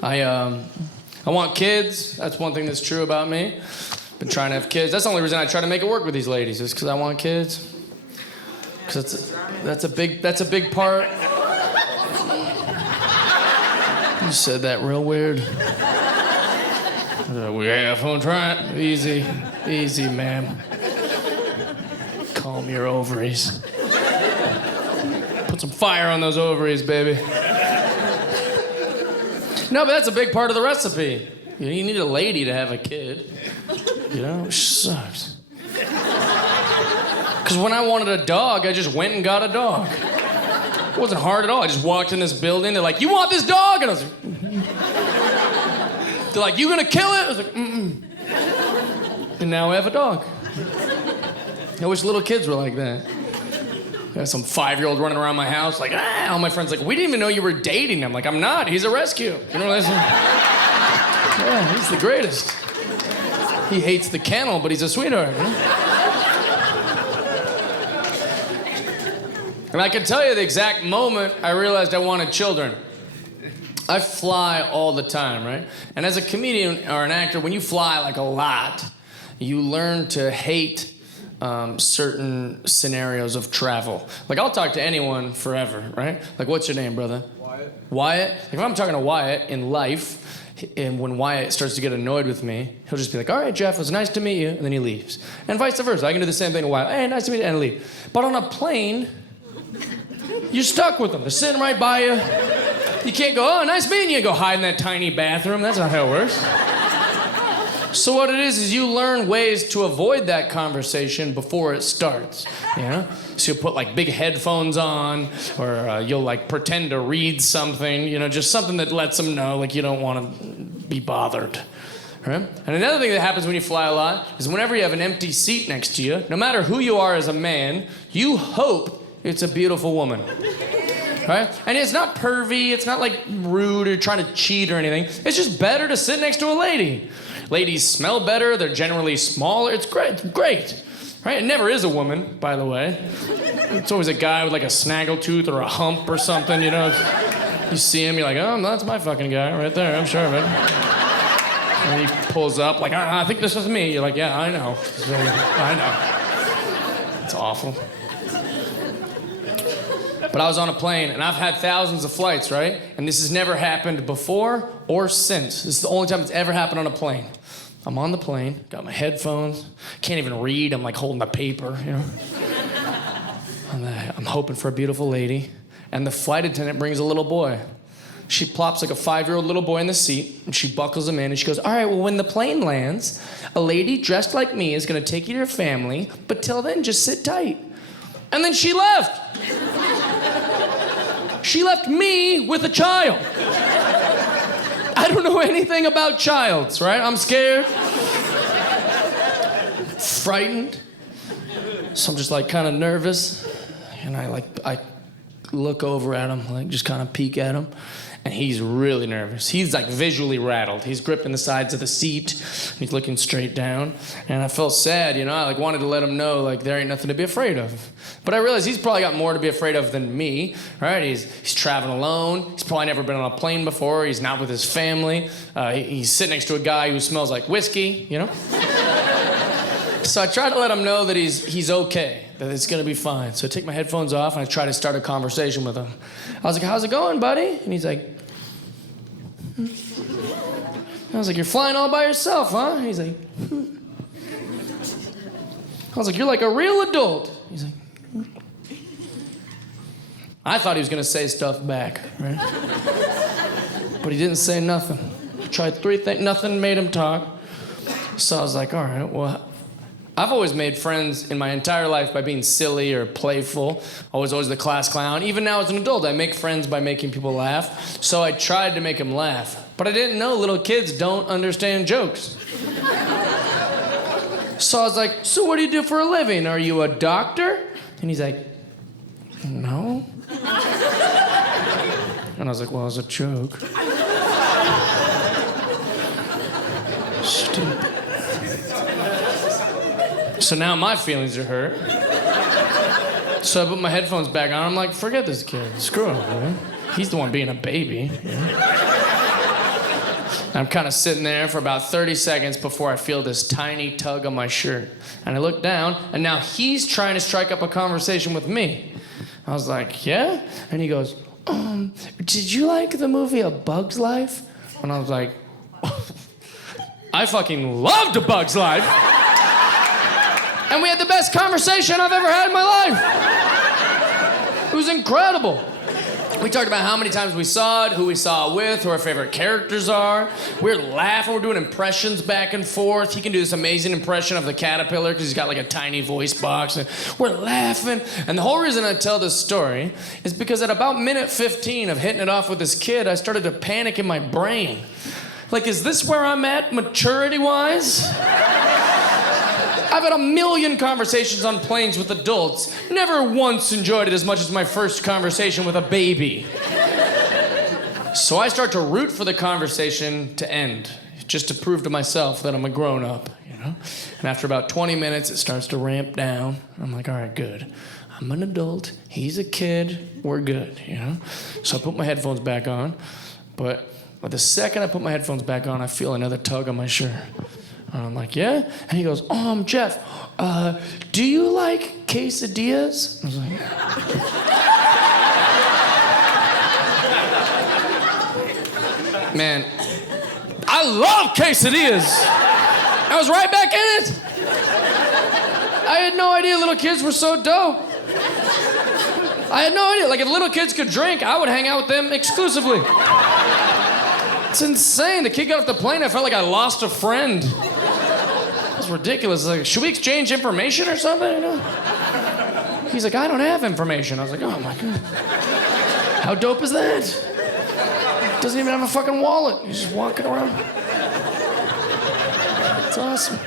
I want kids. That's one thing that's true about me. Been trying to have kids. That's the only reason I try to make it work with these ladies, is because I want kids. Because that's a big part. You said that real weird. We have on try it. Easy, ma'am. Calm your ovaries. Put some fire on those ovaries, baby. No, but that's a big part of the recipe. You need a lady to have a kid. You know, it sucks. Because when I wanted a dog, I just went and got a dog. It wasn't hard at all. I just walked in this building. They're like, "You want this dog?" And I was like, "Mm-mm." They're like, "You gonna kill it?" I was like, "Mm-mm." And now I have a dog. I wish little kids were like that. I got some 5-year-old running around my house like, all my friends like, "We didn't even know you were dating." I'm like, "I'm not. He's a rescue." You know what I'm saying? Yeah, he's the greatest. He hates the kennel, but he's a sweetheart. You know? And I can tell you the exact moment I realized I wanted children. I fly all the time, right? And as a comedian or an actor, when you fly like a lot, you learn to hate certain scenarios of travel. Like, I'll talk to anyone forever, right? Like, what's your name, brother? Wyatt. Wyatt? Like, if I'm talking to Wyatt in life, and when Wyatt starts to get annoyed with me, he'll just be like, "All right, Jeff, it was nice to meet you," and then he leaves. And vice versa. I can do the same thing to Wyatt. "Hey, nice to meet you," and leave. But on a plane, you're stuck with them. They're sitting right by you. You can't go, "Oh, nice meeting you," go hide in that tiny bathroom. That's not how it works. So what it is you learn ways to avoid that conversation before it starts, you know? So you'll put like big headphones on, or you'll like pretend to read something, you know, just something that lets them know like you don't want to be bothered, right? And another thing that happens when you fly a lot is whenever you have an empty seat next to you, no matter who you are as a man, you hope it's a beautiful woman. Right? And it's not pervy, it's not like rude or trying to cheat or anything. It's just better to sit next to a lady. Ladies smell better, they're generally smaller. It's great, right? It never is a woman, by the way. It's always a guy with like a snaggletooth or a hump or something, you know. You see him, you're like, "Oh, that's my fucking guy right there, I'm sure of it." And he pulls up like, "I think this is me." You're like, "Yeah, I know. I know." It's awful. But I was on a plane, and I've had thousands of flights, right? And this has never happened before or since. This is the only time it's ever happened on a plane. I'm on the plane, got my headphones, can't even read, I'm like holding the paper, you know? And I'm hoping for a beautiful lady, and the flight attendant brings a little boy. She plops like a 5-year-old little boy in the seat, and she buckles him in, and she goes, "All right, well, when the plane lands, a lady dressed like me is gonna take you to your family, but till then, just sit tight." And then she left. She left me with a child. I don't know anything about childs, right? I'm scared. Frightened. So I'm just like kind of nervous. And I look over at him, like just kind of peek at him. And he's really nervous. He's like visually rattled. He's gripping the sides of the seat. He's looking straight down. And I felt sad, you know? I like wanted to let him know like there ain't nothing to be afraid of. But I realized he's probably got more to be afraid of than me, right? He's traveling alone. He's probably never been on a plane before. He's not with his family. He's sitting next to a guy who smells like whiskey, you know? So I try to let him know that he's okay, that it's gonna be fine. So I take my headphones off and I try to start a conversation with him. I was like, "How's it going, buddy?" And he's like, I was like, "You're flying all by yourself, huh?" And he's like, I was like, "You're like a real adult." He's like, I thought he was gonna say stuff back, right? But he didn't say nothing. I tried 3 things, nothing made him talk. So I was like, all right, well, I've always made friends in my entire life by being silly or playful. I was always the class clown. Even now as an adult, I make friends by making people laugh. So I tried to make him laugh. But I didn't know little kids don't understand jokes. So I was like, "So what do you do for a living? Are you a doctor?" And he's like, "No." And I was like, "Well, it's a joke." Stupid. So now my feelings are hurt. So I put my headphones back on. I'm like, forget this kid. Screw him, man. He's the one being a baby. You know? I'm kind of sitting there for about 30 seconds before I feel this tiny tug on my shirt. And I look down, and now he's trying to strike up a conversation with me. I was like, yeah? And he goes, did you like the movie A Bug's Life? And I was like, I fucking loved A Bug's Life. And we had the best conversation I've ever had in my life. It was incredible. We talked about how many times we saw it, who we saw it with, who our favorite characters are. We're laughing, we're doing impressions back and forth. He can do this amazing impression of the caterpillar because he's got like a tiny voice box. And we're laughing. And the whole reason I tell this story is because at about minute 15 of hitting it off with this kid, I started to panic in my brain. Like, is this where I'm at maturity-wise? I've had a million conversations on planes with adults. Never once enjoyed it as much as my first conversation with a baby. So I start to root for the conversation to end, just to prove to myself that I'm a grown-up, you know? And after about 20 minutes, it starts to ramp down. I'm like, all right, good. I'm an adult. He's a kid. We're good, you know? So I put my headphones back on, but the second I put my headphones back on, I feel another tug on my shirt. And I'm like, yeah? And he goes, Jeff, do you like quesadillas? I was like, man, I love quesadillas. I was right back in it. I had no idea little kids were so dope. I had no idea. Like, if little kids could drink, I would hang out with them exclusively. It's insane. The kid got off the plane, I felt like I lost a friend. It's ridiculous. Like, should we exchange information or something? You know? He's like, I don't have information. I was like, oh my God. How dope is that? Doesn't even have a fucking wallet. He's just walking around. It's awesome.